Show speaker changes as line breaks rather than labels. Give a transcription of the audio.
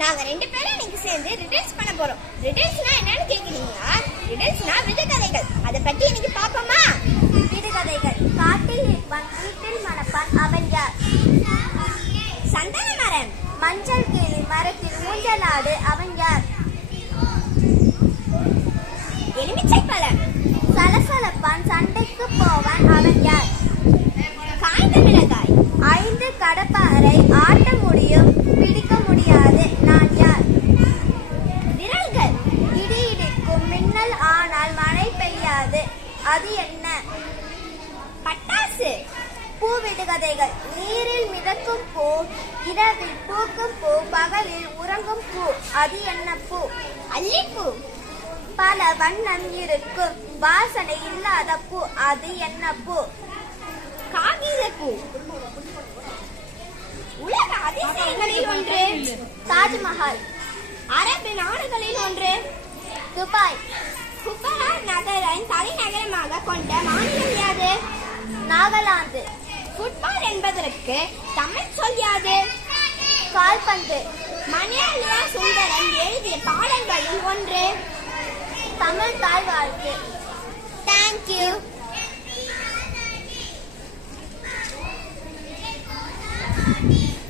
நாங்க ரெண்டு பேரும் இன்னைக்கு சேர்ந்து ரிடல்ஸ் பண்ண போறோம். ரிடல்ஸ்னா என்னன்னு கேக்குறீங்களா? ரிடல்ஸ்னா விடுகதைகள். அத பத்தி இன்னைக்கு பாப்போமா
விடுகதைகள். காட்டில் இருப்பான் வீட்டில் மணப்பான் அவன் யார்?
சந்தன மரம்
மஞ்சள் கிளி மரத்தில் ஊஞ்சலாடு அவன் யார்?
எலுமிச்சை பழம்.
சலசலப்பான் சண்டைக்கு போவான் அவன் யார்? மின்னல் ஆனால் மழை பெய்யாது. அது என்ன?
பட்டாசு.
பூ விடுகதைகள் நீரில் மிதக்கும் பூ இரவில் பூக்கும் பூ பகலில் உறங்கும் பூ. அது என்ன பூ?
அல்லிப்பூ.
பல வண்ணம் இருக்கும். வாசனை இல்லாத பூ. அது என்ன பூ?
காகித பூ. உலக அதிசயங்களில் ஒன்று
தாஜ்மஹால்.
அரபு நாடுகளில் ஒன்று
துபாய்.
குப்பலா நகரின் தலைநகரமாக கொண்ட மாநிலம் யாது
நாகாலாந்து.
ஃபுட்பால் என்பதற்கு தமிழ் சொல்
கால்பந்து.
மணியாலியா சுந்தரன் எழுதிய பாடங்களில் ஒன்று.
தமிழ் தாய் வாழ்த்து தேங்க்யூ Thank you.